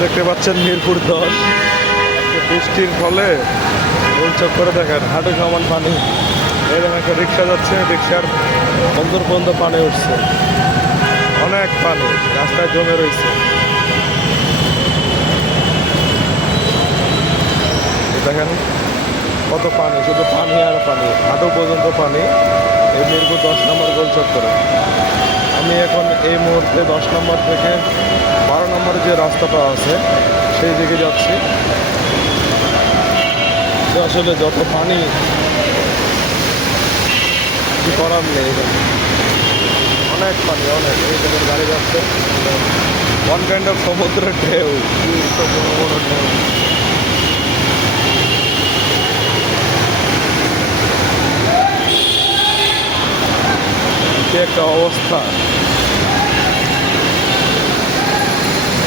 দেখতে পাচ্ছেন মিরপুর 10 বৃষ্টির ফলে গোলচক করে দেখেন হাঁটু সমান পানি। এরকম একটা রিক্সা যাচ্ছে, রিক্সার বন্দর পর্যন্ত পানি উঠছে, অনেক পানি রাস্তায় জমে রয়েছে। দেখেন কত পানি, শুধু পানি আর পানি, হাঁটু পর্যন্ত পানি এই মিরপুর 10 নম্বর গোলচক করে। আমি এখন এই মুহূর্তে 10 নম্বর থেকে 12 নম্বর যে রাস্তাটা আছে সেই দিকে যাচ্ছি। আসলে যত পানি কি করার নেই, অনেক পানি, অনেক। এই দেখেন গাড়ি যাচ্ছে, ওয়ান কাইন্ড অফ সমুদ্রের ঢেউ, তো বড় বড় ঢেউ। কি একটা অবস্থা।